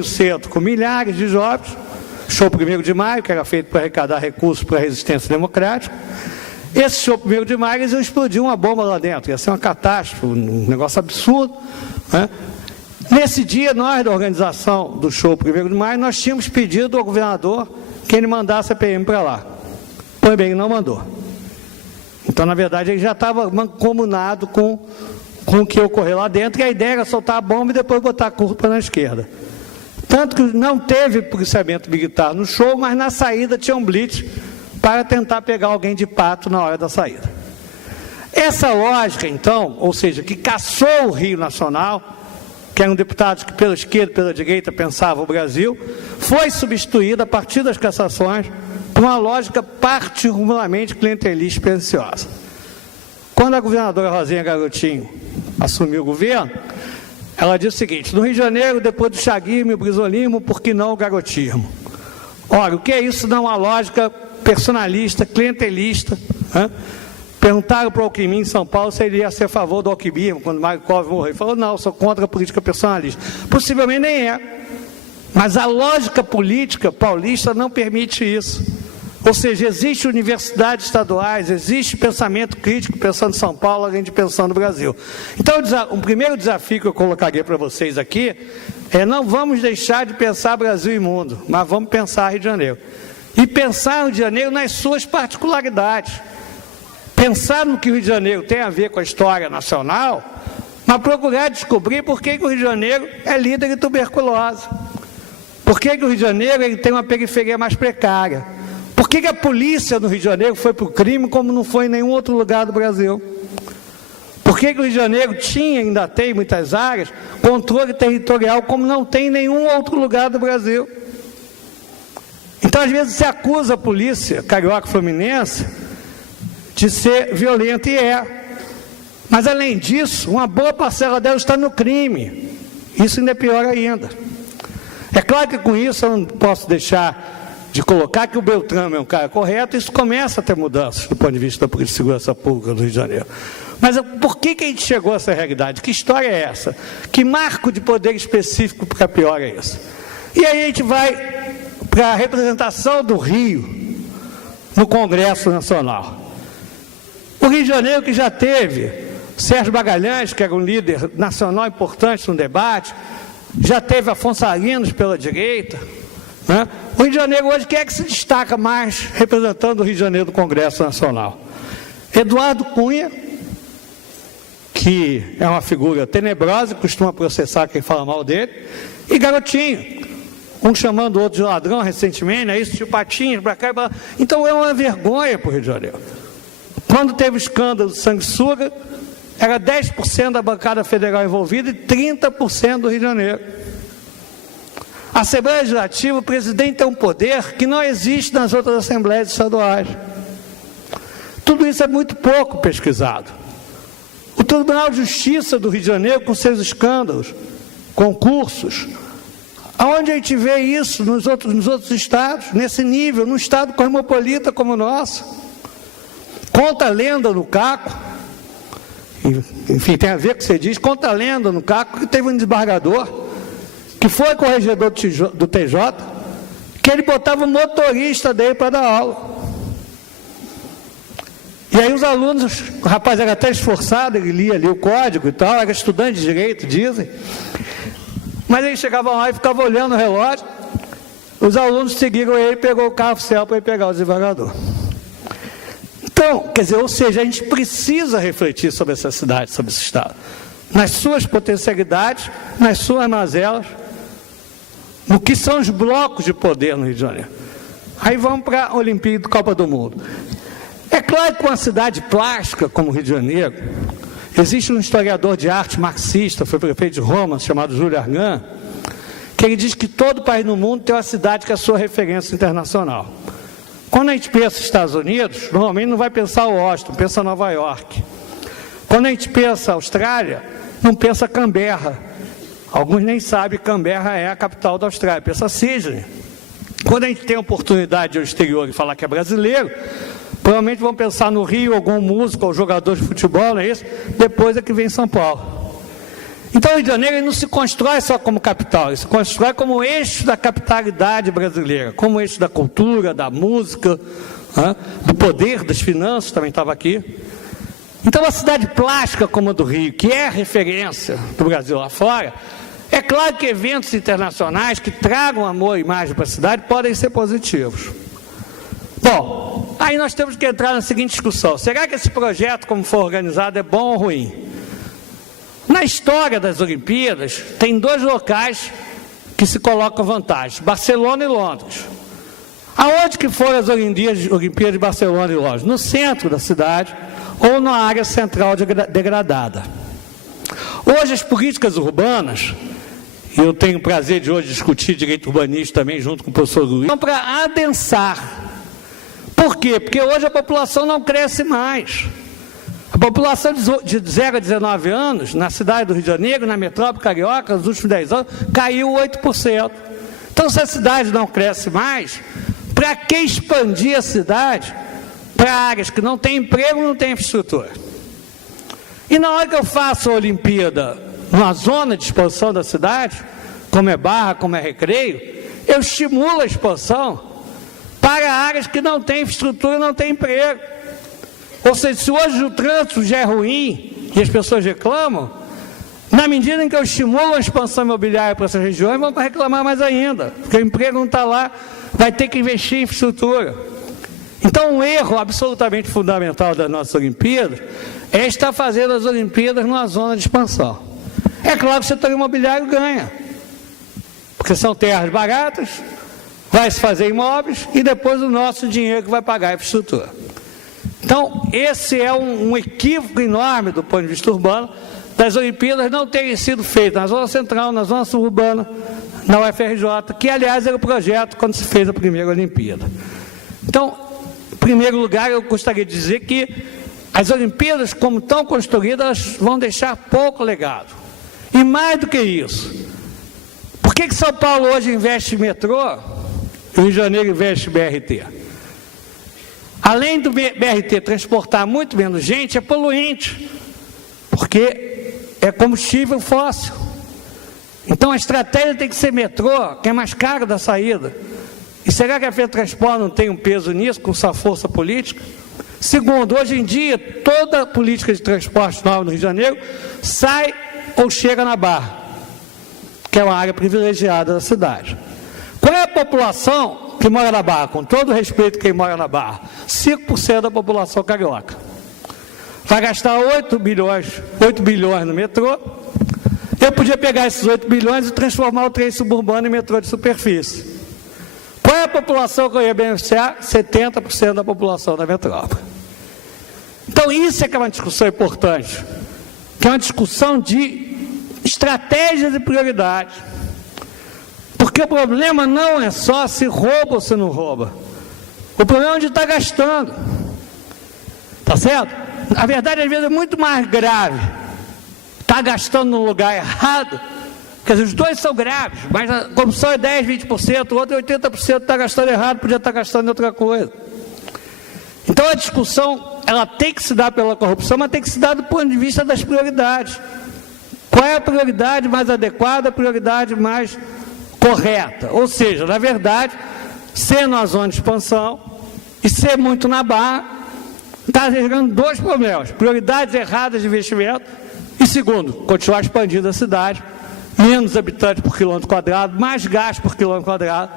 o centro com milhares de jovens, show 1º de maio, que era feito para arrecadar recursos para a resistência democrática. Esse show 1º de maio, eles iam explodir uma bomba lá dentro, ia ser uma catástrofe, um negócio absurdo, né? Nesse dia, nós da organização do show 1º de maio, nós tínhamos pedido ao governador que ele mandasse a PM para lá. Pois bem, ele não mandou. Então, na verdade, ele já estava mancomunado com o que ocorreu lá dentro, e a ideia era soltar a bomba e depois botar a culpa na esquerda. Tanto que não teve policiamento militar no show, mas na saída tinha um blitz para tentar pegar alguém de pato na hora da saída. Essa lógica, então, ou seja, que caçou o Rio Nacional, que eram deputados que pela esquerda e pela direita pensavam o Brasil, foi substituída a partir das cassações por uma lógica particularmente clientelista e perniciosa. Quando a governadora Rosinha Garotinho assumiu o governo, ela disse o seguinte: no Rio de Janeiro, depois do chaguismo e o brisolismo, por que não o garotismo? Ora, o que é isso? Não uma lógica personalista, clientelista, né? Perguntaram para o Alckmin em São Paulo se ele ia ser a favor do alquimismo, quando Mário Covas morreu. Ele falou: não, sou contra a política personalista. Possivelmente nem é. Mas a lógica política paulista não permite isso. Ou seja, existem universidades estaduais, existe pensamento crítico pensando em São Paulo, além de pensando no Brasil. Então, o primeiro desafio que eu colocaria para vocês aqui é: não vamos deixar de pensar Brasil e mundo, mas vamos pensar Rio de Janeiro. E pensar o Rio de Janeiro nas suas particularidades. Pensar no que o Rio de Janeiro tem a ver com a história nacional, mas procurar descobrir por que o Rio de Janeiro é líder em tuberculose. Por que o Rio de Janeiro ele tem uma periferia mais precária? Por que a polícia no Rio de Janeiro foi para o crime como não foi em nenhum outro lugar do Brasil? Por que o Rio de Janeiro tinha, ainda tem em muitas áreas, controle territorial como não tem em nenhum outro lugar do Brasil? Então, às vezes, se acusa a polícia carioca fluminense de ser violenta, e é. Mas, além disso, uma boa parcela dela está no crime. Isso ainda é pior ainda. É claro que com isso eu não posso deixar de colocar que o Beltrame é um cara correto, isso começa a ter mudanças do ponto de vista da política de segurança pública do Rio de Janeiro. Mas por que a gente chegou a essa realidade? Que história é essa? Que marco de poder específico para pior é esse? E aí a gente vai para a representação do Rio no Congresso Nacional. O Rio de Janeiro, que já teve Sérgio Magalhães, que era um líder nacional importante no debate, já teve Afonso Arinos pela direita, né? O Rio de Janeiro hoje, quem é que se destaca mais representando o Rio de Janeiro do Congresso Nacional? Eduardo Cunha, que é uma figura tenebrosa, costuma processar quem fala mal dele, e Garotinho, um chamando o outro de ladrão recentemente, né? Isso, de patinhos para cá e para lá. Então é uma vergonha para o Rio de Janeiro. Quando teve o escândalo do sanguessuga, era 10% da bancada federal envolvida e 30% do Rio de Janeiro. A Assembleia Legislativa, o presidente tem um poder que não existe nas outras assembleias estaduais. Tudo isso é muito pouco pesquisado. O Tribunal de Justiça do Rio de Janeiro, com seus escândalos, concursos, aonde a gente vê isso nos outros estados, nesse nível, num estado cosmopolita como o nosso? Conta a lenda no Caco, enfim, tem a ver com o que você diz, conta a lenda no Caco que teve um desembargador que foi corregedor do TJ, que ele botava o motorista dele para dar aula. E aí os alunos, o rapaz era até esforçado, ele lia ali o código e tal, era estudante de direito, dizem, mas ele chegava lá e ficava olhando o relógio, os alunos seguiram ele e pegou o carro oficial para ir pegar o desembargador. Então, quer dizer, ou seja, a gente precisa refletir sobre essa cidade, sobre esse estado, nas suas potencialidades, nas suas mazelas, no que são os blocos de poder no Rio de Janeiro. Aí vamos para a Olimpíada e Copa do Mundo. É claro que uma cidade plástica como o Rio de Janeiro, existe um historiador de arte marxista, foi prefeito de Roma, chamado Júlio Argan, que ele diz que todo país no mundo tem uma cidade que é a sua referência internacional. Quando a gente pensa nos Estados Unidos, normalmente não vai pensar Washington, pensa Nova York. Quando a gente pensa Austrália, não pensa Canberra. Alguns nem sabem que Canberra é a capital da Austrália, pensa Sydney. Quando a gente tem a oportunidade de ir ao exterior e falar que é brasileiro, provavelmente vão pensar no Rio, algum músico ou jogador de futebol, não é isso? Depois é que vem São Paulo. Então o Rio de Janeiro ele não se constrói só como capital, ele se constrói como eixo da capitalidade brasileira, como eixo da cultura, da música, do poder, das finanças, também estava aqui. Então uma cidade plástica como a do Rio, que é a referência do Brasil lá fora, é claro que eventos internacionais que tragam amor e imagem para a cidade podem ser positivos. Bom, aí nós temos que entrar na seguinte discussão: será que esse projeto, como for organizado, é bom ou ruim? Na história das Olimpíadas, tem 2 locais que se colocam vantagem: Barcelona e Londres. Aonde que foram as Olimpíadas de Barcelona e Londres? No centro da cidade ou na área central degradada. Hoje as políticas urbanas, e eu tenho o prazer de hoje discutir direito urbanístico também junto com o professor Luiz, são para adensar. Por quê? Porque hoje a população não cresce mais. A população de 0 a 19 anos, na cidade do Rio de Janeiro, na metrópole carioca, nos últimos 10 anos, caiu 8%. Então, se a cidade não cresce mais, para que expandir a cidade para áreas que não têm emprego, não têm infraestrutura? E na hora que eu faço a Olimpíada numa zona de expansão da cidade, como é Barra, como é Recreio, eu estimulo a expansão para áreas que não têm infraestrutura e não têm emprego. Ou seja, se hoje o trânsito já é ruim e as pessoas reclamam, na medida em que eu estimulo a expansão imobiliária para essas regiões, vão reclamar mais ainda, porque o emprego não está lá, vai ter que investir em infraestrutura. Então, um erro absolutamente fundamental das nossas Olimpíadas é estar fazendo as Olimpíadas numa zona de expansão. É claro que o setor imobiliário ganha, porque são terras baratas, vai se fazer imóveis e depois o nosso dinheiro que vai pagar a infraestrutura. Então, esse é um equívoco enorme do ponto de vista urbano, das Olimpíadas não terem sido feitas na zona central, na zona suburbana, na UFRJ, que aliás era o projeto quando se fez a primeira Olimpíada. Então, em primeiro lugar, eu gostaria de dizer que as Olimpíadas, como estão construídas, elas vão deixar pouco legado. E mais do que isso, por que São Paulo hoje investe em metrô e o Rio de Janeiro investe em BRT? Além do BRT transportar muito menos gente, é poluente, porque é combustível fóssil. Então a estratégia tem que ser metrô, que é mais caro da saída. E será que a FETransport não tem um peso nisso, com sua força política? Segundo, hoje em dia, toda a política de transporte nova no Rio de Janeiro sai ou chega na Barra, que é uma área privilegiada da cidade. Qual é a população que mora na Barra? Com todo o respeito quem mora na Barra, 5% da população carioca. Vai gastar 8 bilhões no metrô. Eu podia pegar esses 8 bilhões e transformar o trem suburbano em metrô de superfície. Qual é a população que eu ia beneficiar? 70% da população da metrópole. Então isso é que é uma discussão importante, que é uma discussão de estratégias e prioridades. Porque o problema não é só se rouba ou se não rouba. O problema é onde está gastando. Tá certo? A verdade, às vezes, é muito mais grave. Está gastando no lugar errado. Quer dizer, os dois são graves, mas a corrupção é 10%, 20%, o outro é 80% está gastando errado, podia estar gastando em outra coisa. Então a discussão, ela tem que se dar pela corrupção, mas tem que se dar do ponto de vista das prioridades. Qual é a prioridade mais adequada, a prioridade mais correta? Ou seja, na verdade, ser na zona de expansão e ser muito na Barra, está gerando 2 problemas: prioridades erradas de investimento e, segundo, continuar expandindo a cidade, menos habitantes por quilômetro quadrado, mais gasto por quilômetro quadrado.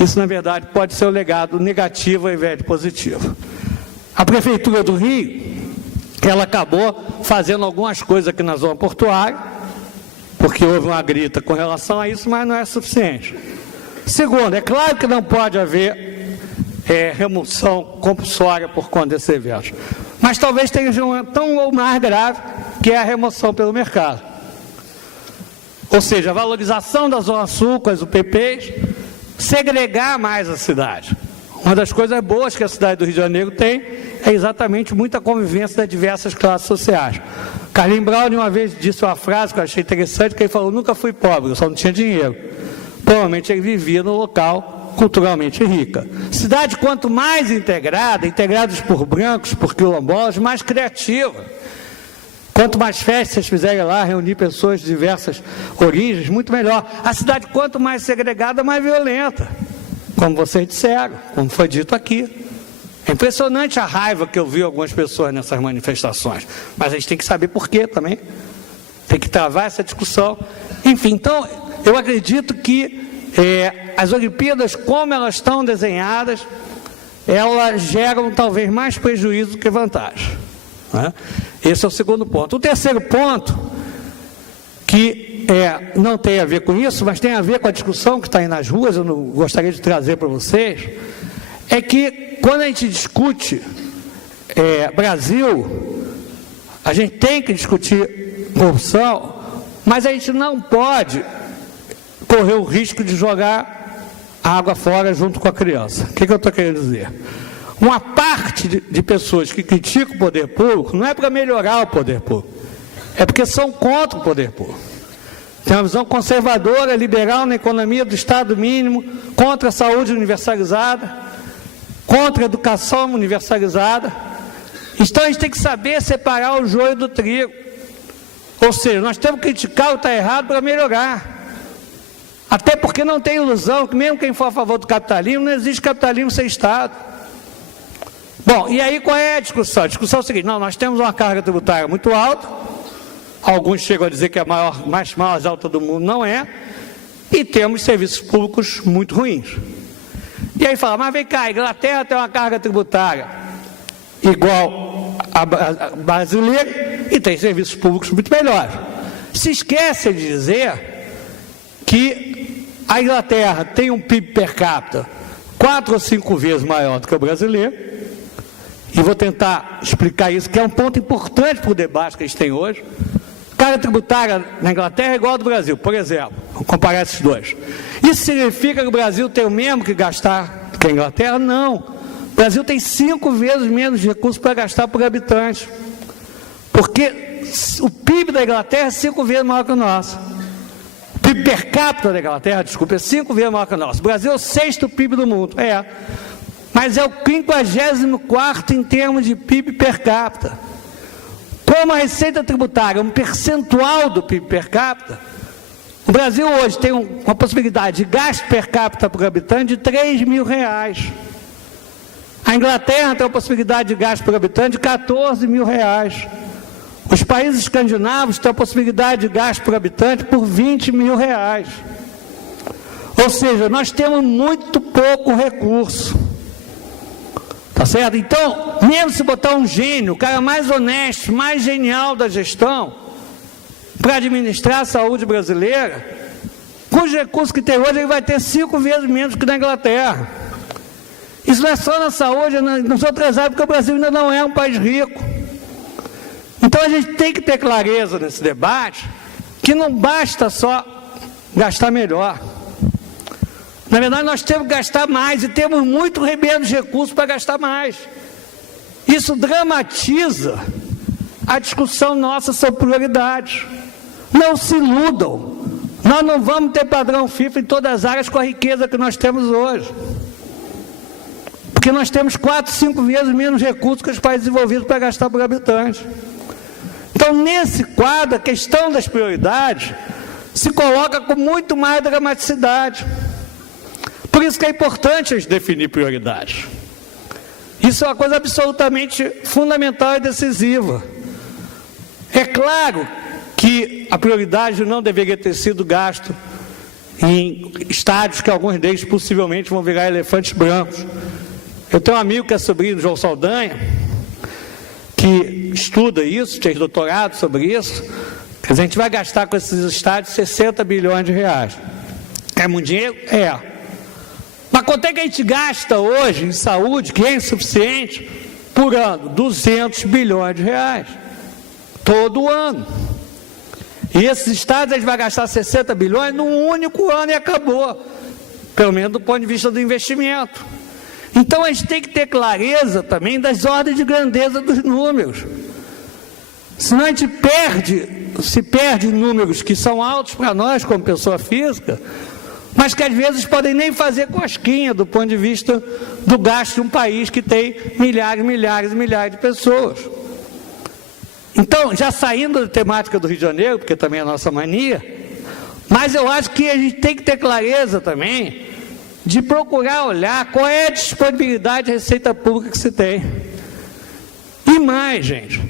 Isso, na verdade, pode ser um legado negativo ao invés de positivo. A Prefeitura do Rio, ela acabou fazendo algumas coisas aqui na zona portuária, porque houve uma grita com relação a isso, mas não é suficiente. Segundo, é claro que não pode haver remoção compulsória por conta desses eventos, mas talvez tenha um tão ou mais grave, que é a remoção pelo mercado. Ou seja, a valorização da Zona Sul com as UPPs, segregar mais a cidade. Uma das coisas boas que a cidade do Rio de Janeiro tem é exatamente muita convivência das diversas classes sociais. Carlinhos Brown uma vez disse uma frase que eu achei interessante, que ele falou: nunca fui pobre, eu só não tinha dinheiro. Provavelmente ele vivia no local culturalmente rica. Cidade, quanto mais integrada, integrados por brancos, por quilombolas, mais criativa. Quanto mais festas fizerem lá, reunir pessoas de diversas origens, muito melhor. A cidade, quanto mais segregada, mais violenta. Como vocês disseram, como foi dito aqui. É impressionante a raiva que eu vi algumas pessoas nessas manifestações. Mas a gente tem que saber por quê também. Tem que travar essa discussão. Enfim, então, eu acredito que as Olimpíadas, como elas estão desenhadas, elas geram talvez mais prejuízo do que vantagem. Né? Esse é o segundo ponto. O terceiro ponto, que não tem a ver com isso, mas tem a ver com a discussão que está aí nas ruas, eu não gostaria de trazer para vocês, é que quando a gente discute Brasil, a gente tem que discutir corrupção, mas a gente não pode correr o risco de jogar a água fora junto com a criança. O que eu estou querendo dizer? Uma parte de pessoas que criticam o poder público não é para melhorar o poder público, é porque são contra o poder público. Tem uma visão conservadora, liberal na economia do Estado mínimo, contra a saúde universalizada, contra a educação universalizada. Então a gente tem que saber separar o joio do trigo. Ou seja, nós temos que criticar o que está errado para melhorar. Até porque não tem ilusão que mesmo quem for a favor do capitalismo, não existe capitalismo sem Estado. Bom, e aí qual é a discussão? A discussão é o seguinte: não, nós temos uma carga tributária muito alta, alguns chegam a dizer que é a mais alta do mundo, não é, e temos serviços públicos muito ruins. E aí fala, mas vem cá, a Inglaterra tem uma carga tributária igual a brasileira e tem serviços públicos muito melhores. Se esquece de dizer que a Inglaterra tem um PIB per capita 4 ou 5 vezes maior do que o brasileiro. E vou tentar explicar isso, que é um ponto importante para o debate que a gente tem hoje. A carga tributária na Inglaterra é igual ao do Brasil, por exemplo. Vou comparar esses dois. Isso significa que o Brasil tem o mesmo que gastar que a Inglaterra? Não. O Brasil tem 5 vezes menos recursos para gastar por habitante. Porque o PIB da Inglaterra é 5 vezes maior que o nosso. O PIB per capita da Inglaterra, desculpa, é 5 vezes maior que o nosso. O Brasil é o 6º PIB do mundo. Mas é o 54º em termos de PIB per capita. Como a receita tributária é um percentual do PIB per capita, o Brasil hoje tem uma possibilidade de gasto per capita por habitante de R$3.000. A Inglaterra tem uma possibilidade de gasto por habitante de R$14.000. Os países escandinavos têm a possibilidade de gasto por habitante por R$20.000. Ou seja, nós temos muito pouco recurso. Tá certo? Então, mesmo se botar um gênio, o cara mais honesto, mais genial da gestão, para administrar a saúde brasileira, com os recursos que tem hoje, ele vai ter 5 vezes menos que na Inglaterra. Isso não é só na saúde, nas outras áreas, porque o Brasil ainda não é um país rico. Então a gente tem que ter clareza nesse debate, que não basta só gastar melhor. Na verdade, nós temos que gastar mais e temos muito menos recursos para gastar mais. Isso dramatiza a discussão nossa sobre prioridades. Não se iludam. Nós não vamos ter padrão FIFA em todas as áreas com a riqueza que nós temos hoje. Porque nós temos 4, 5 vezes menos recursos que os países desenvolvidos para gastar por habitante. Então, nesse quadro, a questão das prioridades se coloca com muito mais dramaticidade. Por isso que é importante a gente definir prioridades. Isso é uma coisa absolutamente fundamental e decisiva. É claro que a prioridade não deveria ter sido gasto em estádios que alguns deles possivelmente vão virar elefantes brancos. Eu tenho um amigo que é sobrinho do João Saldanha, que estuda isso, tem doutorado sobre isso. Quer dizer, a gente vai gastar com esses estádios 60 bilhões de reais. É muito dinheiro? É. Mas quanto é que a gente gasta hoje em saúde, que é insuficiente, por ano? 200 bilhões de reais. Todo ano. E esses estados a gente vai gastar 60 bilhões num único ano e acabou. Pelo menos do ponto de vista do investimento. Então a gente tem que ter clareza também das ordens de grandeza dos números. Senão a gente se perde em números que são altos para nós como pessoa física, mas que às vezes podem nem fazer cosquinha do ponto de vista do gasto de um país que tem milhares, milhares e milhares de pessoas. Então, já saindo da temática do Rio de Janeiro, porque também é a nossa mania, mas eu acho que a gente tem que ter clareza também de procurar olhar qual é a disponibilidade de receita pública que se tem. E mais, gente,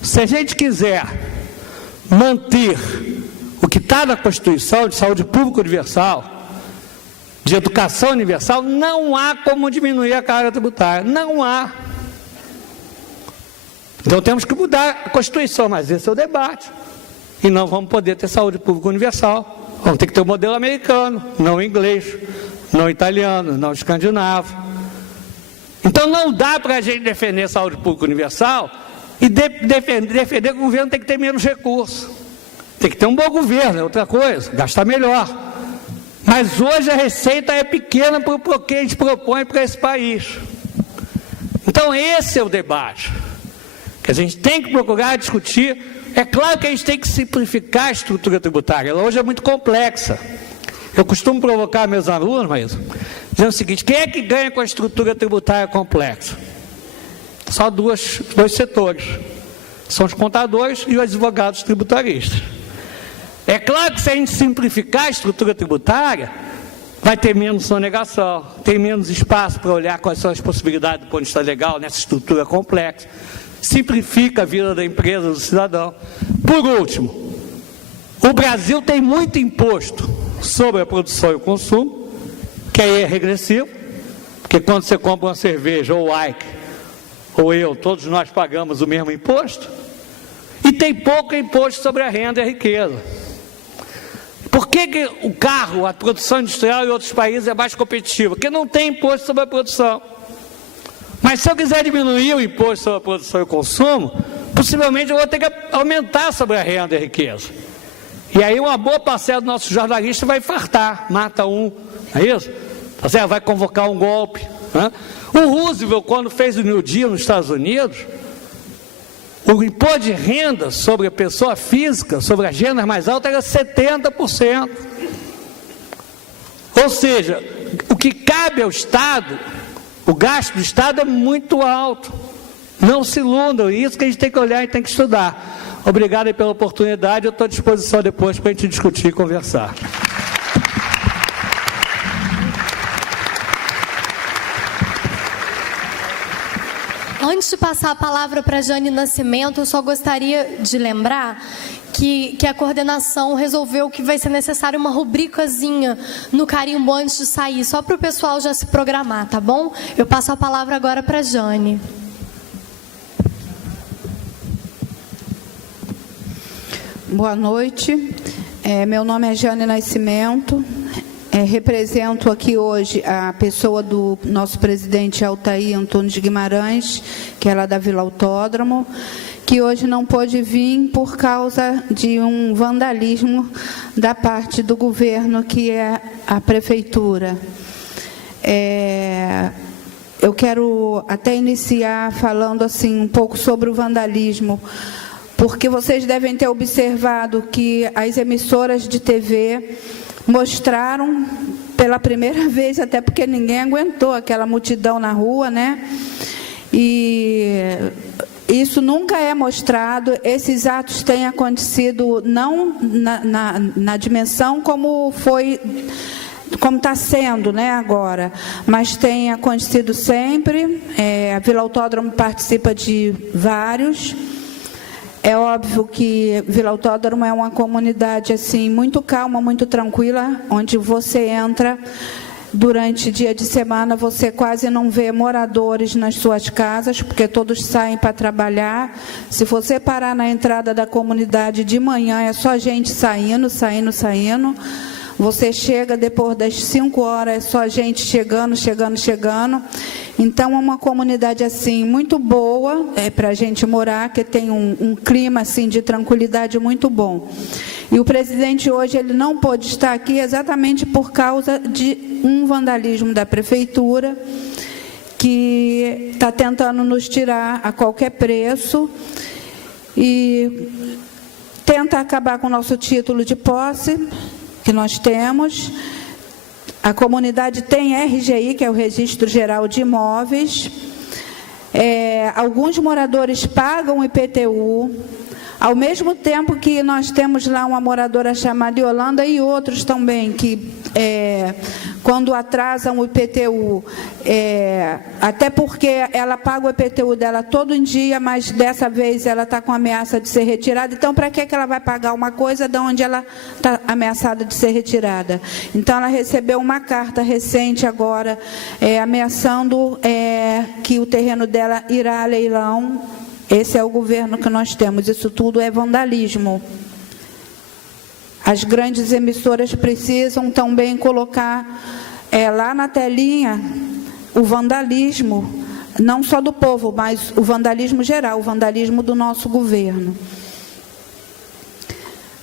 se a gente quiser manter o que está na Constituição de saúde pública universal, de educação universal, não há como diminuir a carga tributária, não há. Então temos que mudar a Constituição, mas esse é o debate. E não vamos poder ter saúde pública universal. Vamos ter que ter o modelo americano, não inglês, não italiano, não escandinavo. Então não dá para a gente defender saúde pública universal e defender que o governo tem que ter menos recursos. Tem que ter um bom governo, é outra coisa, gastar melhor. Mas hoje a receita é pequena para o que a gente propõe para esse país. Então esse é o debate que a gente tem que procurar discutir. É claro que a gente tem que simplificar a estrutura tributária, ela hoje é muito complexa. Eu costumo provocar meus alunos, mas dizendo o seguinte: quem é que ganha com a estrutura tributária complexa? Só dois setores, são os contadores e os advogados tributaristas. É claro que se a gente simplificar a estrutura tributária, vai ter menos sonegação, tem menos espaço para olhar quais são as possibilidades do ponto de vista legal nessa estrutura complexa, simplifica a vida da empresa, do cidadão. Por último, o Brasil tem muito imposto sobre a produção e o consumo, que aí é regressivo, porque quando você compra uma cerveja, ou o Ike, ou eu, todos nós pagamos o mesmo imposto, e tem pouco imposto sobre a renda e a riqueza. Por que o carro, a produção industrial em outros países é mais competitiva? Porque não tem imposto sobre a produção. Mas se eu quiser diminuir o imposto sobre a produção e o consumo, possivelmente eu vou ter que aumentar sobre a renda e a riqueza. E aí uma boa parcela do nosso jornalista vai infartar, mata um, não é isso? Tá certo? Vai convocar um golpe. Né? O Roosevelt, quando fez o New Deal nos Estados Unidos, o imposto de renda sobre a pessoa física, sobre as rendas mais altas, era 70%. Ou seja, o que cabe ao Estado, o gasto do Estado é muito alto. Não se iludam, isso que a gente tem que olhar e tem que estudar. Obrigado aí pela oportunidade, eu estou à disposição depois para a gente discutir e conversar. Antes de passar a palavra para a Jane Nascimento, eu só gostaria de lembrar que a coordenação resolveu que vai ser necessário uma rubricazinha no carimbo antes de sair, só para o pessoal já se programar, tá bom? Eu passo a palavra agora para a Jane. Boa noite, meu nome é Jane Nascimento, represento aqui hoje a pessoa do nosso presidente Altair Antônio de Guimarães, que é lá da Vila Autódromo, que hoje não pôde vir por causa de um vandalismo da parte do governo, que é a prefeitura. Eu quero até iniciar falando assim um pouco sobre o vandalismo, porque vocês devem ter observado que as emissoras de TV mostraram pela primeira vez, até porque ninguém aguentou aquela multidão na rua, né? E isso nunca é mostrado, esses atos têm acontecido não na dimensão como está sendo, né, agora, mas tem acontecido sempre. A Vila Autódromo participa de vários. É óbvio que Vila Autódromo é uma comunidade assim muito calma, muito tranquila, onde você entra durante dia de semana, você quase não vê moradores nas suas casas, porque todos saem para trabalhar. Se você parar na entrada da comunidade de manhã, é só gente saindo. Você chega depois das 5 horas, é só gente chegando. Então, é uma comunidade assim muito boa para a gente morar, que tem um clima assim de tranquilidade muito bom. E o presidente hoje ele não pôde estar aqui exatamente por causa de um vandalismo da prefeitura, que está tentando nos tirar a qualquer preço e tenta acabar com o nosso título de posse, que nós temos. A comunidade tem RGI, que é o Registro Geral de Imóveis. Alguns moradores pagam o IPTU, ao mesmo tempo que nós temos lá uma moradora chamada Yolanda e outros também, que quando atrasam o IPTU, até porque ela paga o IPTU dela todo dia, mas dessa vez ela está com ameaça de ser retirada. Então, para que ela vai pagar uma coisa de onde ela está ameaçada de ser retirada? Então, ela recebeu uma carta recente agora, ameaçando que o terreno dela irá a leilão. Esse é o governo que nós temos. Isso tudo é vandalismo. As grandes emissoras precisam também colocar lá na telinha o vandalismo, não só do povo, mas o vandalismo geral, o vandalismo do nosso governo.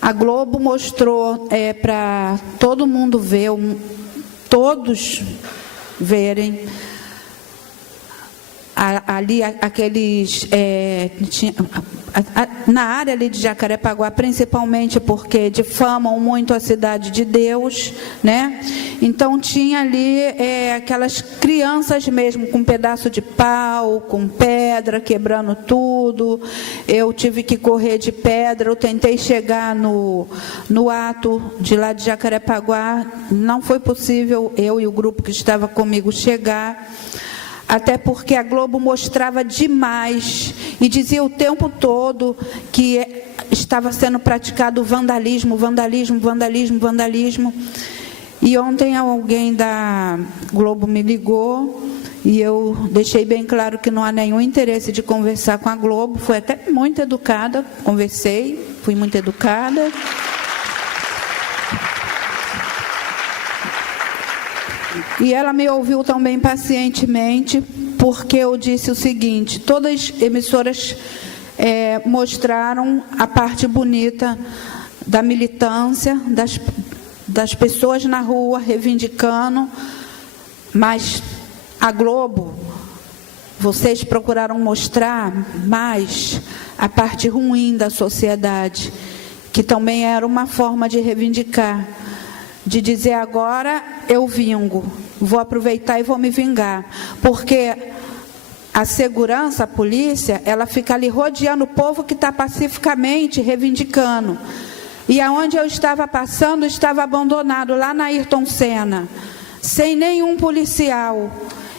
A Globo mostrou para todo mundo ver, todos verem, ali aqueles na área ali de Jacarepaguá, principalmente porque difamam muito a cidade de Deus, né? Então tinha ali aquelas crianças mesmo com um pedaço de pau, com pedra, quebrando tudo. Eu tive que correr de pedra, eu tentei chegar no ato de lá de Jacarepaguá, não foi possível eu e o grupo que estava comigo chegar. Até porque a Globo mostrava demais e dizia o tempo todo que estava sendo praticado vandalismo, vandalismo, vandalismo, vandalismo. E ontem alguém da Globo me ligou e eu deixei bem claro que não há nenhum interesse de conversar com a Globo. Fui até muito educada, conversei, fui muito educada. E ela me ouviu também pacientemente, porque eu disse o seguinte: todas as emissoras mostraram a parte bonita da militância, das pessoas na rua reivindicando, mas a Globo, vocês procuraram mostrar mais a parte ruim da sociedade, que também era uma forma de reivindicar, de dizer agora eu vingo, vou aproveitar e vou me vingar, porque a segurança, a polícia, ela fica ali rodeando o povo que está pacificamente reivindicando. E aonde eu estava passando, estava abandonado, lá na Ayrton Senna, sem nenhum policial.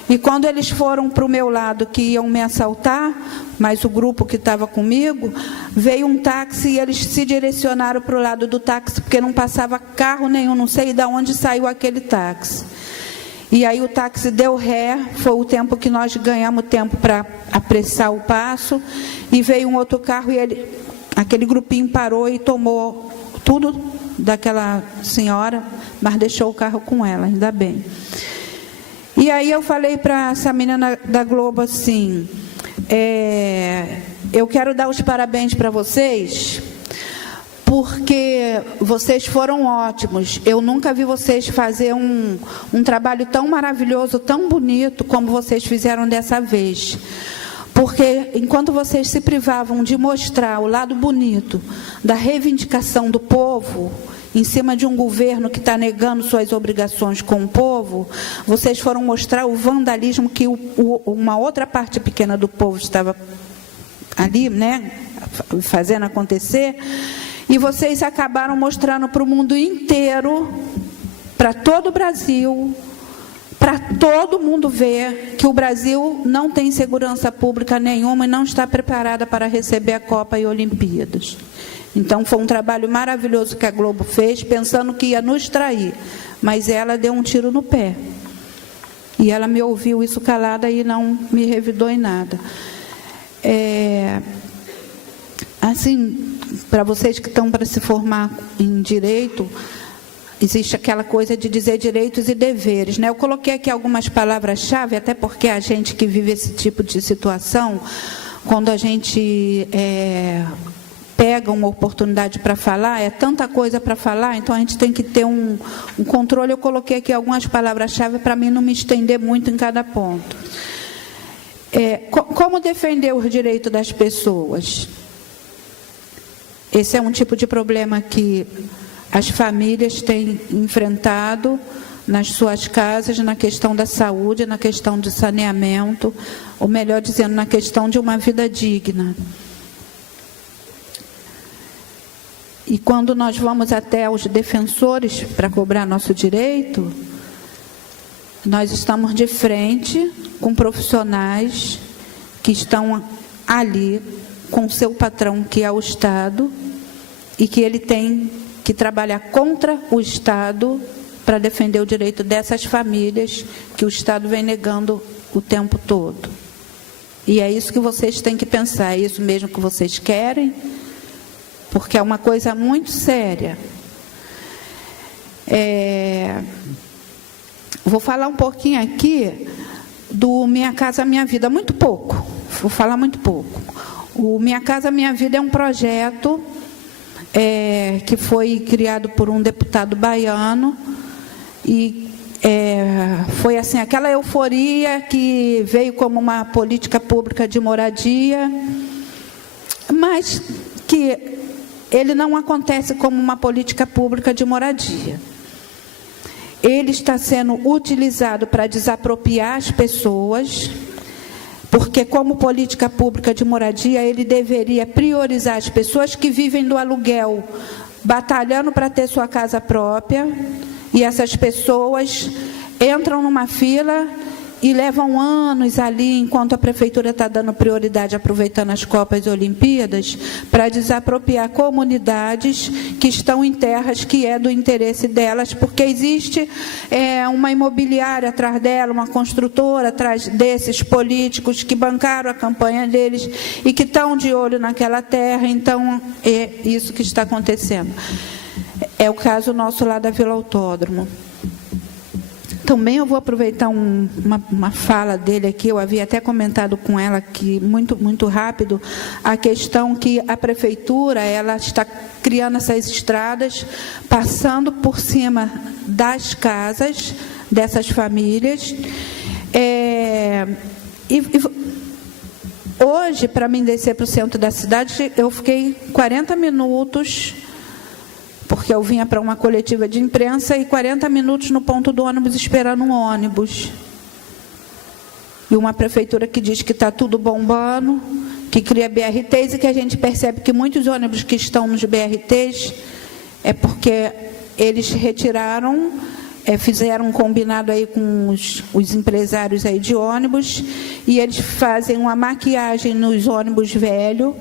E quando eles foram para o meu lado, que iam me assaltar, mas o grupo que estava comigo, veio um táxi e eles se direcionaram para o lado do táxi, porque não passava carro nenhum, não sei de onde saiu aquele táxi. E aí o táxi deu ré, foi o tempo que nós ganhamos tempo para apressar o passo, e veio um outro carro e aquele grupinho parou e tomou tudo daquela senhora, mas deixou o carro com ela, ainda bem. E aí eu falei para essa menina da Globo assim, eu quero dar os parabéns para vocês, porque vocês foram ótimos. Eu nunca vi vocês fazer um trabalho tão maravilhoso, tão bonito, como vocês fizeram dessa vez. Porque enquanto vocês se privavam de mostrar o lado bonito da reivindicação do povo, em cima de um governo que está negando suas obrigações com o povo, vocês foram mostrar o vandalismo que uma outra parte pequena do povo estava ali, né, fazendo acontecer. E vocês acabaram mostrando para o mundo inteiro, para todo o Brasil, para todo mundo ver que o Brasil não tem segurança pública nenhuma e não está preparada para receber a Copa e Olimpíadas. Então, foi um trabalho maravilhoso que a Globo fez, pensando que ia nos trair, mas ela deu um tiro no pé. E ela me ouviu isso calada e não me revidou em nada. Assim, para vocês que estão para se formar em direito, existe aquela coisa de dizer direitos e deveres, né? Eu coloquei aqui algumas palavras-chave, até porque a gente que vive esse tipo de situação, quando a gente pega uma oportunidade para falar, é tanta coisa para falar, então a gente tem que ter um controle. Eu coloquei aqui algumas palavras-chave para mim não me estender muito em cada ponto. Como defender os direitos das pessoas? Esse é um tipo de problema que as famílias têm enfrentado, nas suas casas, na questão da saúde, na questão de saneamento, ou melhor dizendo, na questão de uma vida digna. E quando nós vamos até os defensores para cobrar nosso direito, nós estamos de frente com profissionais que estão ali com seu patrão, que é o Estado, e que ele tem que trabalhar contra o Estado para defender o direito dessas famílias que o Estado vem negando o tempo todo. E é isso que vocês têm que pensar, é isso mesmo que vocês querem? Porque é uma coisa muito séria. Vou falar um pouquinho aqui do Minha Casa Minha Vida, muito pouco, vou falar muito pouco. O Minha Casa Minha Vida é um projeto que foi criado por um deputado baiano e foi assim, aquela euforia que veio como uma política pública de moradia, mas que ele não acontece como uma política pública de moradia. Ele está sendo utilizado para desapropriar as pessoas, porque como política pública de moradia, ele deveria priorizar as pessoas que vivem do aluguel, batalhando para ter sua casa própria, e essas pessoas entram numa fila e levam anos ali, enquanto a prefeitura está dando prioridade, aproveitando as Copas e Olimpíadas, para desapropriar comunidades que estão em terras que é do interesse delas, porque existe uma imobiliária atrás dela, uma construtora atrás desses políticos que bancaram a campanha deles e que estão de olho naquela terra. Então, é isso que está acontecendo. É o caso nosso lá da Vila Autódromo. Também eu vou aproveitar uma fala dele aqui, eu havia até comentado com ela aqui, muito rápido, a questão que a prefeitura ela está criando essas estradas, passando por cima das casas dessas famílias. Hoje, para mim descer para o centro da cidade, eu fiquei 40 minutos... porque eu vinha para uma coletiva de imprensa e 40 minutos no ponto do ônibus esperando um ônibus. E uma prefeitura que diz que está tudo bombando, que cria BRTs, e que a gente percebe que muitos ônibus que estão nos BRTs é porque eles retiraram, fizeram um combinado aí com os empresários aí de ônibus, e eles fazem uma maquiagem nos ônibus velhos,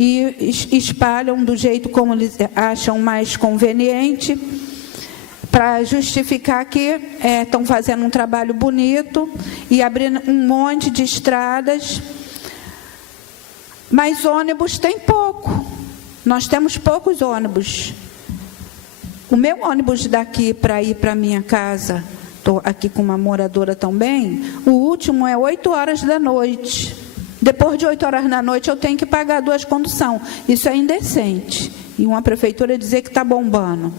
e espalham do jeito como eles acham mais conveniente, para justificar que estão fazendo um trabalho bonito e abrindo um monte de estradas. Mas ônibus tem pouco. Nós temos poucos ônibus. O meu ônibus daqui para ir para a minha casa, estou aqui com uma moradora também, o último é 8 horas da noite. Depois de 8 horas da noite, eu tenho que pagar 2 conduções. Isso é indecente. E uma prefeitura dizer que está bombando.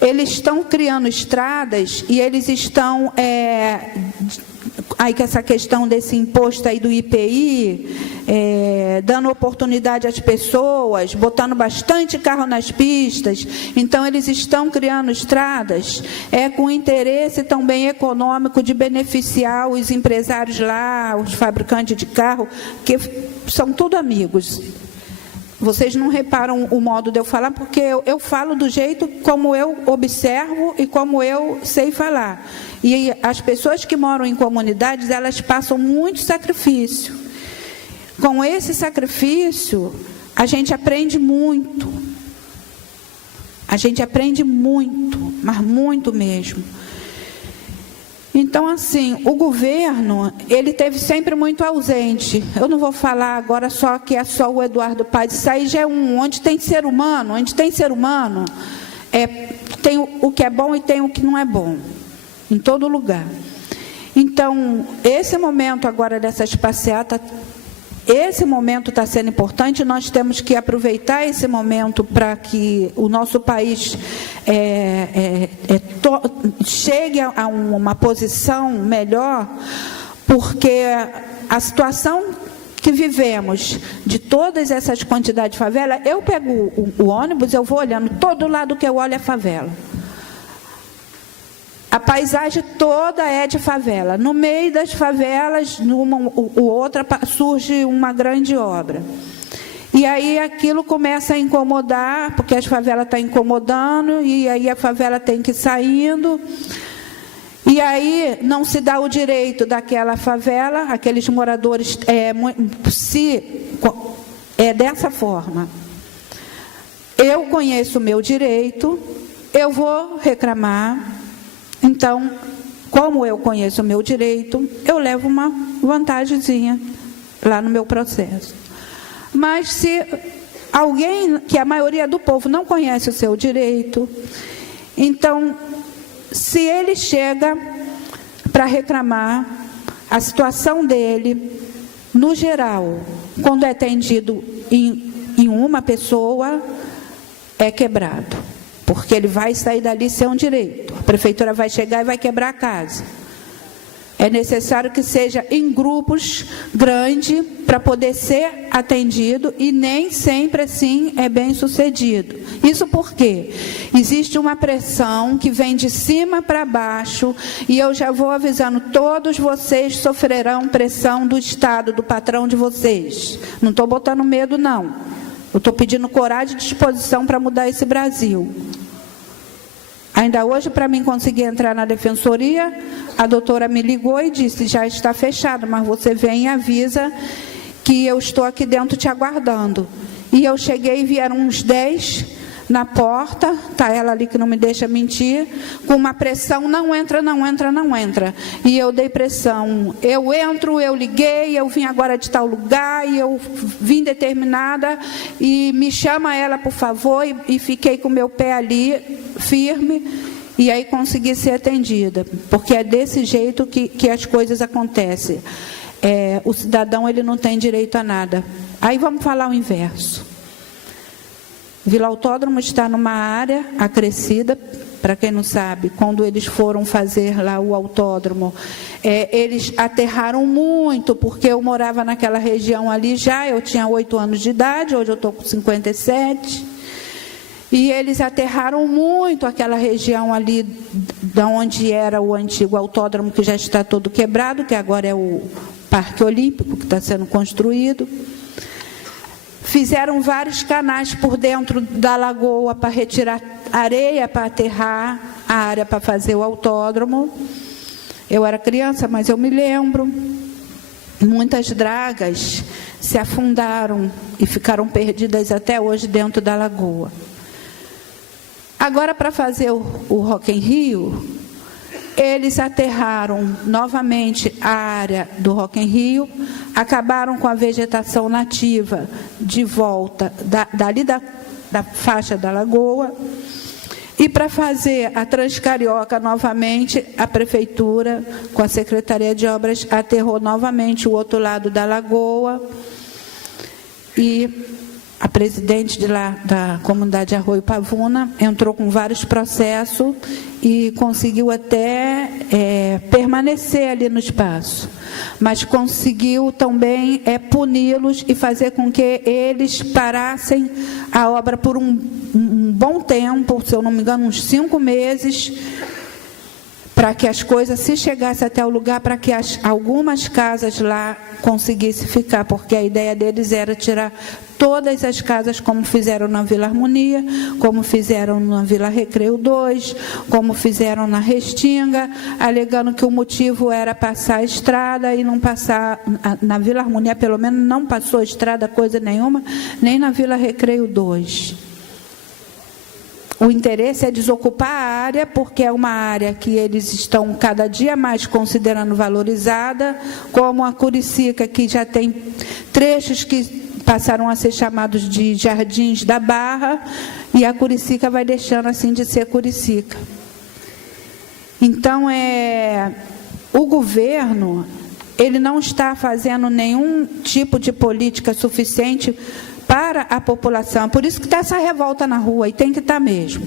Eles estão criando estradas e eles estão... aí com essa questão desse imposto aí do IPI, dando oportunidade às pessoas, botando bastante carro nas pistas. Então, eles estão criando estradas com interesse também econômico de beneficiar os empresários lá, os fabricantes de carro, que são tudo amigos. Vocês não reparam o modo de eu falar, porque eu falo do jeito como eu observo e como eu sei falar. E as pessoas que moram em comunidades, elas passam muito sacrifício. Com esse sacrifício, a gente aprende muito. A gente aprende muito, mas muito mesmo. Então, assim, o governo, ele teve sempre muito ausente. Eu não vou falar agora só que é só o Eduardo Paes. Isso aí já é onde tem ser humano, tem o que é bom e tem o que não é bom. Em todo lugar. Então, esse momento agora dessas passeatas, esse momento está sendo importante, nós temos que aproveitar esse momento para que o nosso país chegue a uma posição melhor, porque a situação que vivemos, de todas essas quantidades de favela, eu pego o ônibus, eu vou olhando, todo lado que eu olho é favela. A paisagem toda é de favela. No meio das favelas, outra, surge uma grande obra. E aí aquilo começa a incomodar, porque as favelas estão incomodando, e aí a favela tem que ir saindo. E aí não se dá o direito daquela favela, aqueles moradores, é dessa forma. Eu conheço o meu direito, eu vou reclamar. Então, como eu conheço o meu direito, eu levo uma vantagemzinha lá no meu processo. Mas se alguém, que a maioria do povo não conhece o seu direito, então, se ele chega para reclamar, a situação dele, no geral, quando é atendido em uma pessoa, é quebrado. Porque ele vai sair dali sem um direito. A prefeitura vai chegar e vai quebrar a casa. É necessário que seja em grupos grandes para poder ser atendido, e nem sempre assim é bem sucedido. Isso porque existe uma pressão que vem de cima para baixo, e eu já vou avisando, todos vocês sofrerão pressão do Estado, do patrão de vocês. Não estou botando medo, não. Eu estou pedindo coragem e disposição para mudar esse Brasil. Ainda hoje, para mim conseguir entrar na defensoria, a doutora me ligou e disse, já está fechado, mas você vem e avisa que eu estou aqui dentro te aguardando. E eu cheguei e vieram uns 10 na porta, está ela ali que não me deixa mentir, com uma pressão, não entra, não entra, não entra. E eu dei pressão, eu entro, eu liguei, eu vim agora de tal lugar, e eu vim determinada, e me chama ela, por favor, e fiquei com o meu pé ali, firme, e aí consegui ser atendida, porque é desse jeito que as coisas acontecem. O cidadão, ele não tem direito a nada. Aí vamos falar o inverso. Vila Autódromo está numa área acrescida, para quem não sabe, quando eles foram fazer lá o autódromo, eles aterraram muito, porque eu morava naquela região ali já, eu tinha 8 anos de idade, hoje eu estou com 57, e eles aterraram muito aquela região ali, de onde era o antigo autódromo, que já está todo quebrado, que agora é o Parque Olímpico, que está sendo construído. Fizeram vários canais por dentro da lagoa para retirar areia, para aterrar a área para fazer o autódromo. Eu era criança, mas eu me lembro. Muitas dragas se afundaram e ficaram perdidas até hoje dentro da lagoa. Agora, para fazer o Rock in Rio, eles aterraram novamente a área do Rock in Rio, acabaram com a vegetação nativa de volta dali da faixa da lagoa, e para fazer a Transcarioca novamente, a prefeitura, com a Secretaria de Obras, aterrou novamente o outro lado da lagoa, e a presidente de lá, da comunidade Arroio Pavuna, entrou com vários processos e conseguiu até permanecer ali no espaço. Mas conseguiu também puni-los e fazer com que eles parassem a obra por um bom tempo, se eu não me engano, uns 5 meses, para que as coisas se chegassem até o lugar, para que algumas casas lá conseguissem ficar, porque a ideia deles era tirar todas as casas, como fizeram na Vila Harmonia, como fizeram na Vila Recreio 2, como fizeram na Restinga, alegando que o motivo era passar a estrada e não passar, na Vila Harmonia pelo menos não passou a estrada coisa nenhuma, nem na Vila Recreio 2. O interesse é desocupar a área, porque é uma área que eles estão cada dia mais considerando valorizada, como a Curicica, que já tem trechos que passaram a ser chamados de Jardins da Barra, e a Curicica vai deixando assim de ser Curicica. Então, o governo, ele não está fazendo nenhum tipo de política suficiente para a população. Por isso que está essa revolta na rua, e tem que estar mesmo.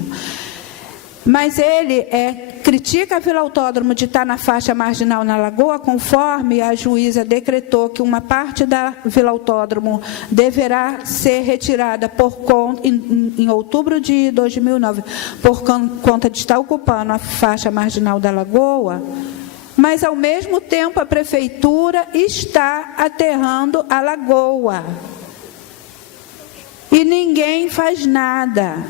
Mas ele critica a Vila Autódromo de estar na faixa marginal na Lagoa, conforme a juíza decretou que uma parte da Vila Autódromo deverá ser retirada em outubro de 2009, por conta de estar ocupando a faixa marginal da Lagoa, mas, ao mesmo tempo, a Prefeitura está aterrando a Lagoa. E ninguém faz nada.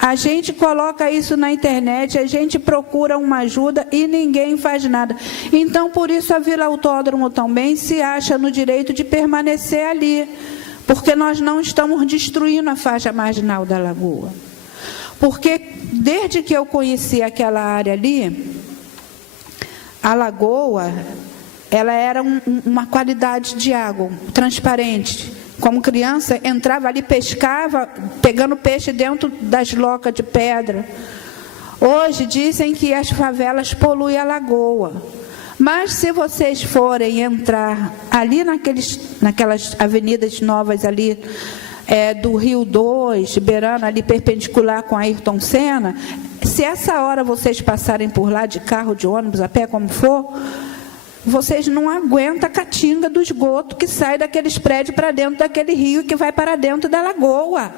A gente coloca isso na internet, a gente procura uma ajuda e ninguém faz nada. Então, por isso, a Vila Autódromo também se acha no direito de permanecer ali, porque nós não estamos destruindo a faixa marginal da Lagoa. Porque, desde que eu conheci aquela área ali, a Lagoa, ela era uma qualidade de água, transparente. Como criança, entrava ali, pescava, pegando peixe dentro das locas de pedra. Hoje, dizem que as favelas poluem a Lagoa. Mas, se vocês forem entrar ali naquelas avenidas novas ali, do Rio 2, beirando ali, perpendicular com a Ayrton Senna, se essa hora vocês passarem por lá de carro, de ônibus, a pé, como for, vocês não aguentam a caatinga do esgoto que sai daqueles prédios para dentro daquele rio e que vai para dentro da Lagoa.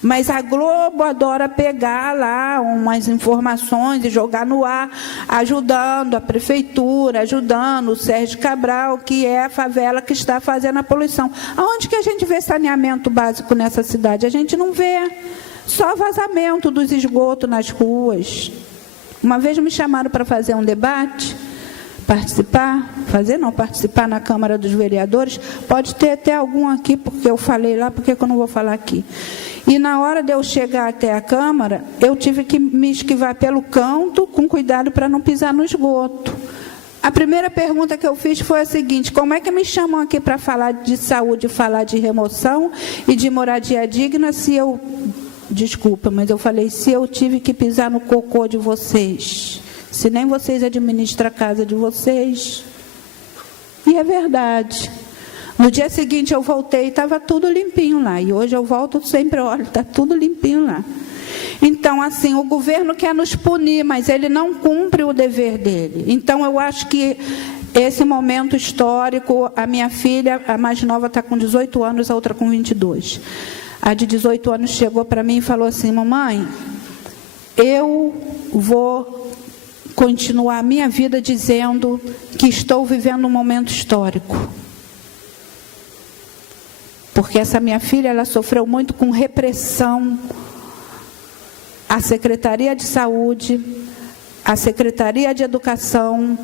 Mas a Globo adora pegar lá umas informações e jogar no ar, ajudando a Prefeitura, ajudando o Sérgio Cabral, que é a favela que está fazendo a poluição. Aonde que a gente vê saneamento básico nessa cidade? A gente não vê. Só vazamento dos esgotos nas ruas. Uma vez me chamaram para fazer um debate, participar na Câmara dos Vereadores. Pode ter até algum aqui, porque eu falei lá, porque eu não vou falar aqui. E na hora de eu chegar até a Câmara, eu tive que me esquivar pelo canto, com cuidado para não pisar no esgoto. A primeira pergunta que eu fiz foi a seguinte: como é que me chamam aqui para falar de saúde, falar de remoção e de moradia digna, se eu... Desculpa, mas eu falei, se eu tive que pisar no cocô de vocês, se nem vocês administram a casa de vocês. E é verdade. No dia seguinte eu voltei e estava tudo limpinho lá. E hoje eu volto, sempre olho, está tudo limpinho lá. Então, assim, o governo quer nos punir, mas ele não cumpre o dever dele. Então, eu acho que esse momento histórico, a minha filha, a mais nova, está com 18 anos, a outra com 22. A de 18 anos chegou para mim e falou assim: mamãe, eu vou continuar a minha vida dizendo que estou vivendo um momento histórico. Porque essa minha filha, ela sofreu muito com repressão. A Secretaria de Saúde, a Secretaria de Educação,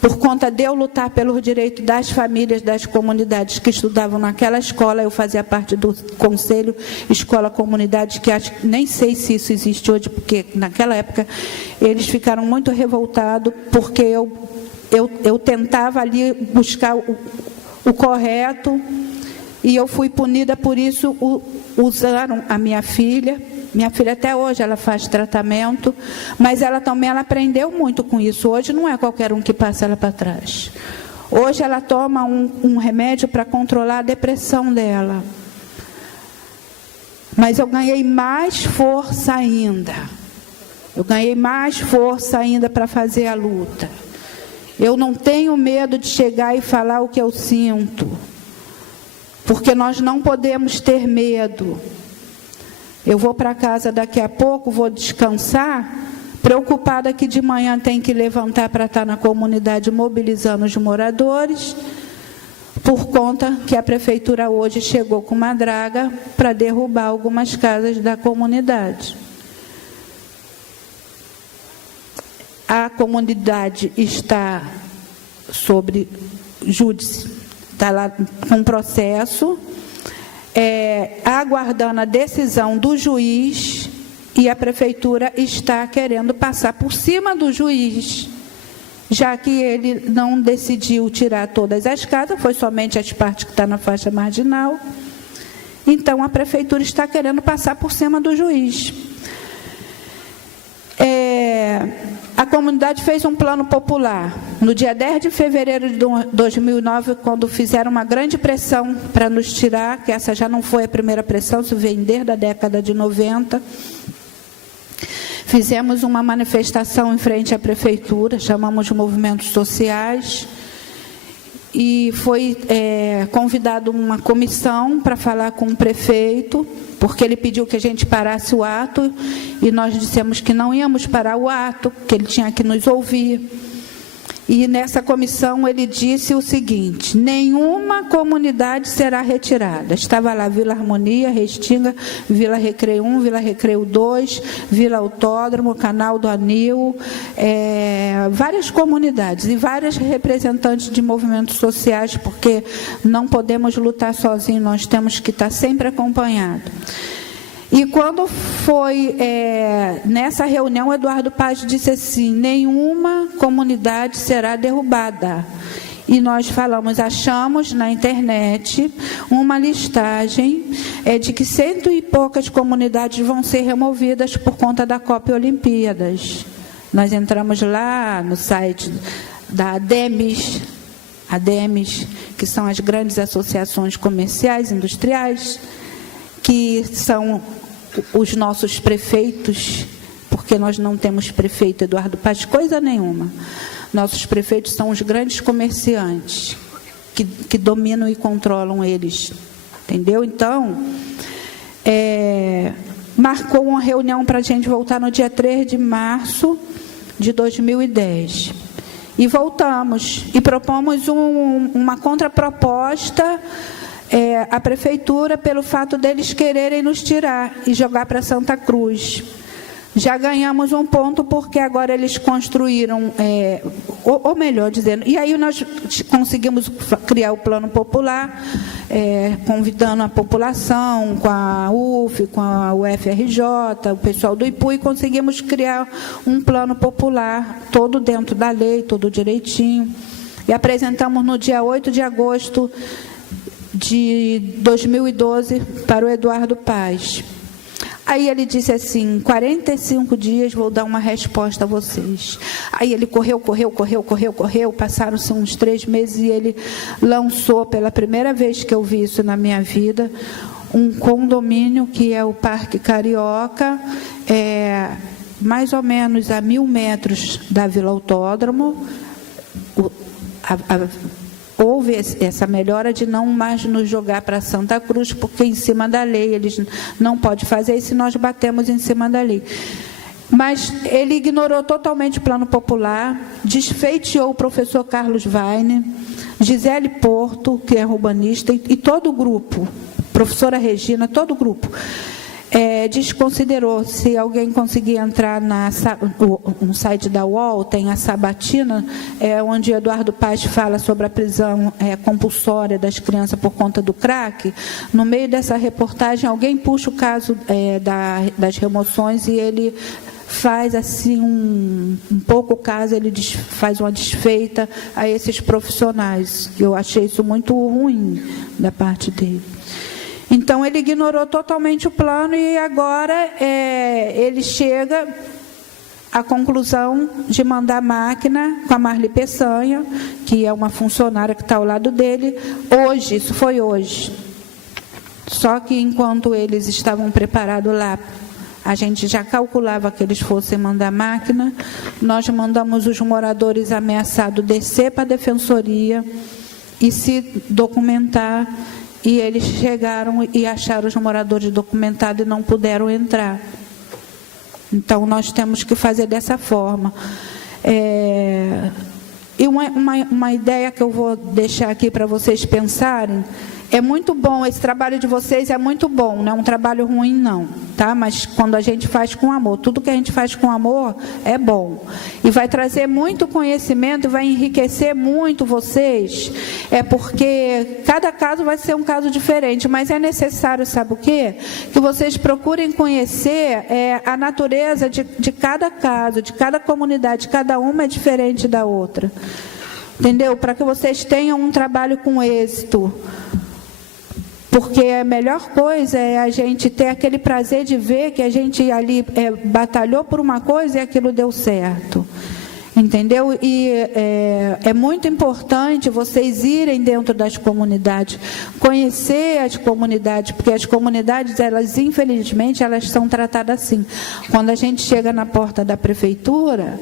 por conta de eu lutar pelos direitos das famílias, das comunidades que estudavam naquela escola. Eu fazia parte do Conselho Escola-Comunidade, que acho, nem sei se isso existe hoje, porque naquela época eles ficaram muito revoltados, porque eu tentava ali buscar o correto, e eu fui punida por isso. Usaram a minha filha. Minha filha até hoje ela faz tratamento, mas ela também aprendeu muito com isso. Hoje não é qualquer um que passa ela para trás. Hoje ela toma um remédio para controlar a depressão dela. Mas eu ganhei mais força ainda. Eu ganhei mais força ainda para fazer a luta. Eu não tenho medo de chegar e falar o que eu sinto, porque nós não podemos ter medo. Eu vou para casa daqui a pouco, vou descansar, preocupada que de manhã tem que levantar para estar na comunidade mobilizando os moradores, por conta que a Prefeitura hoje chegou com uma draga para derrubar algumas casas da comunidade. A comunidade está sobre júdice, está lá com processo, aguardando a decisão do juiz, e a Prefeitura está querendo passar por cima do juiz, já que ele não decidiu tirar todas as casas, foi somente as partes que estão na faixa marginal. Então, a Prefeitura está querendo passar por cima do juiz. A comunidade fez um plano popular. No dia 10 de fevereiro de 2009, quando fizeram uma grande pressão para nos tirar, que essa já não foi a primeira pressão, isso vem desde a década de 90, fizemos uma manifestação em frente à prefeitura, chamamos de movimentos sociais, e foi convidado uma comissão para falar com o prefeito, porque ele pediu que a gente parasse o ato, e nós dissemos que não íamos parar o ato, que ele tinha que nos ouvir. E nessa comissão ele disse o seguinte: nenhuma comunidade será retirada. Estava lá Vila Harmonia, Restinga, Vila Recreio 1, Vila Recreio 2, Vila Autódromo, Canal do Anil, várias comunidades e várias representantes de movimentos sociais, porque não podemos lutar sozinhos, nós temos que estar sempre acompanhados. E quando foi nessa reunião, Eduardo Paz disse assim: nenhuma comunidade será derrubada. E nós falamos, achamos na internet uma listagem de que 100 e poucas comunidades vão ser removidas por conta da Copa Olimpíadas. Nós entramos lá no site da ADEMES, que são as grandes associações comerciais, industriais, que são os nossos prefeitos, porque nós não temos prefeito Eduardo Paz, coisa nenhuma. Nossos prefeitos são os grandes comerciantes, que dominam e controlam eles. Entendeu? Então, marcou uma reunião para a gente voltar no dia 3 de março de 2010. E voltamos, e propomos uma contraproposta a prefeitura pelo fato deles quererem nos tirar e jogar para Santa Cruz. Já ganhamos um ponto porque agora eles construíram, ou melhor dizendo, e aí nós conseguimos criar o plano popular, convidando a população, com a UF, com a UFRJ, o pessoal do IPU, e conseguimos criar um plano popular, todo dentro da lei, todo direitinho, e apresentamos no dia 8 de agosto de 2012 para o Eduardo Paz. Aí ele disse assim: 45 dias vou dar uma resposta a vocês. Aí ele correu, passaram-se uns 3 meses e ele lançou, pela primeira vez que eu vi isso na minha vida, um condomínio que é o Parque Carioca, mais ou menos a 1.000 metros da Vila Autódromo. Houve essa melhora de não mais nos jogar para Santa Cruz, porque em cima da lei eles não podem fazer isso, e nós batemos em cima da lei. Mas ele ignorou totalmente o plano popular, desfeiteou o professor Carlos Weine, Gisele Porto, que é urbanista, e todo o grupo, professora Regina, todo o grupo. Desconsiderou. Se alguém conseguir entrar no site da UOL, tem a Sabatina, onde Eduardo Paz fala sobre a prisão compulsória das crianças por conta do crack. No meio dessa reportagem, alguém puxa o caso das remoções e ele faz assim um pouco caso, ele faz uma desfeita a esses profissionais. Eu achei isso muito ruim da parte dele. Então, ele ignorou totalmente o plano e agora ele chega à conclusão de mandar máquina com a Marli Peçanha, que é uma funcionária que está ao lado dele, hoje, isso foi hoje. Só que enquanto eles estavam preparados lá, a gente já calculava que eles fossem mandar máquina, nós mandamos os moradores ameaçados descer para a defensoria e se documentar. E eles chegaram e acharam os moradores documentados e não puderam entrar. Então, nós temos que fazer dessa forma. E uma ideia que eu vou deixar aqui para vocês pensarem, é muito bom, esse trabalho de vocês é muito bom, não é um trabalho ruim não, tá? Mas quando a gente faz com amor, tudo que a gente faz com amor é bom. E vai trazer muito conhecimento, vai enriquecer muito vocês, porque cada caso vai ser um caso diferente, mas é necessário, sabe o quê? Que vocês procurem conhecer a natureza de cada caso, de cada comunidade, cada uma é diferente da outra. Entendeu? Para que vocês tenham um trabalho com êxito. Porque a melhor coisa é a gente ter aquele prazer de ver que a gente ali batalhou por uma coisa e aquilo deu certo. Entendeu? E é muito importante vocês irem dentro das comunidades, conhecer as comunidades, porque as comunidades, elas infelizmente, elas são tratadas assim. Quando a gente chega na porta da prefeitura,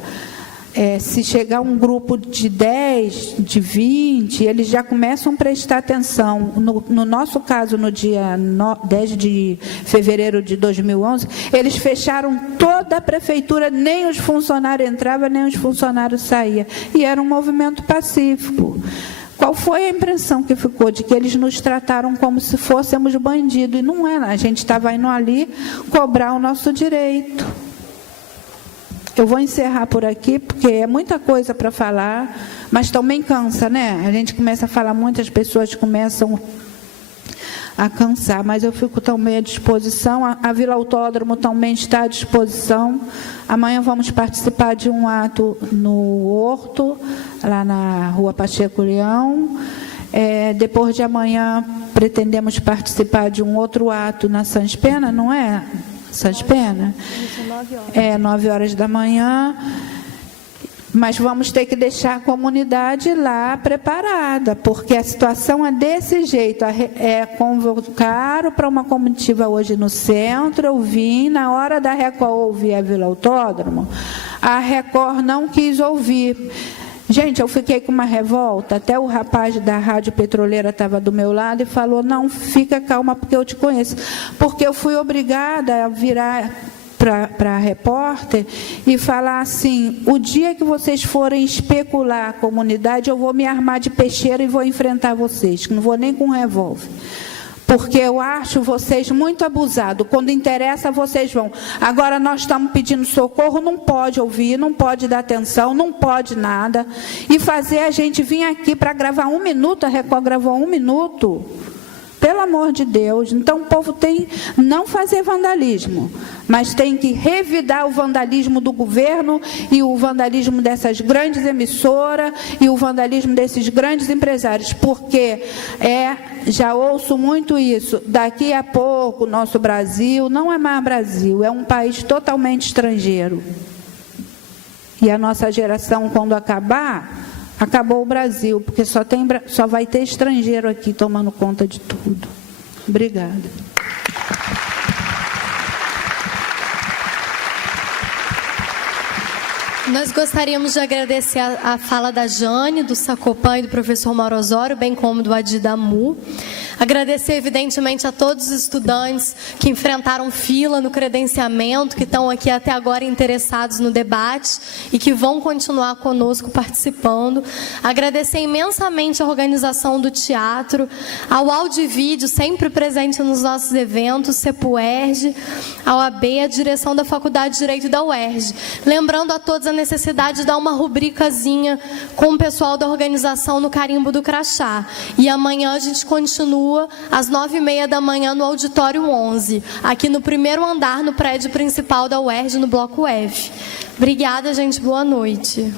se chegar um grupo de 10, de 20, eles já começam a prestar atenção. No nosso caso, no dia 10 de fevereiro de 2011, eles fecharam toda a prefeitura, nem os funcionários entravam, nem os funcionários saíam. E era um movimento pacífico. Qual foi a impressão que ficou? De que eles nos trataram como se fôssemos bandidos. E não era. A gente estava indo ali cobrar o nosso direito. Eu vou encerrar por aqui, porque é muita coisa para falar, mas também cansa, né? A gente começa a falar, muitas pessoas começam a cansar, mas eu fico também à disposição. A Vila Autódromo também está à disposição. Amanhã vamos participar de um ato no Horto, lá na Rua Pacheco Leão. Depois de amanhã, pretendemos participar de um outro ato na Sans Pena, não é? Sans Pena? 9 horas da manhã. Mas vamos ter que deixar a comunidade lá preparada, porque a situação é desse jeito. Convocaram para uma comitiva hoje no centro, eu vim, na hora da Record ouvir a Vila Autódromo, a Record não quis ouvir. Gente, eu fiquei com uma revolta, até o rapaz da Rádio Petroleira estava do meu lado e falou, não, fica calma, porque eu te conheço. Porque eu fui obrigada a virar para a repórter e falar assim, o dia que vocês forem especular a comunidade, eu vou me armar de peixeira e vou enfrentar vocês, que não vou nem com revólver. Porque eu acho vocês muito abusados. Quando interessa, vocês vão. Agora, nós estamos pedindo socorro, não pode ouvir, não pode dar atenção, não pode nada. E fazer a gente vir aqui para gravar 1 minuto, a Record gravou 1 minuto. Pelo amor de Deus. Então, o povo tem não fazer vandalismo, mas tem que revidar o vandalismo do governo e o vandalismo dessas grandes emissoras e o vandalismo desses grandes empresários, porque já ouço muito isso, daqui a pouco o nosso Brasil não é mais Brasil, é um país totalmente estrangeiro. E a nossa geração, quando acabar, acabou o Brasil, porque só vai ter estrangeiro aqui tomando conta de tudo. Obrigada. Nós gostaríamos de agradecer a fala da Jane, do Sacopan e do professor Mauro Osório, bem como do Adidamu. Agradecer, evidentemente, a todos os estudantes que enfrentaram fila no credenciamento, que estão aqui até agora interessados no debate e que vão continuar conosco participando. Agradecer imensamente a organização do teatro, ao áudio e vídeo, sempre presente nos nossos eventos, CEPUERJ, a OAB, a direção da Faculdade de Direito da UERJ. Lembrando a todos a necessidade de dar uma rubricazinha com o pessoal da organização no carimbo do crachá. E amanhã a gente continua às 9h30 da manhã no auditório 11, aqui no primeiro andar, no prédio principal da UERJ, no bloco F. Obrigada, gente. Boa noite.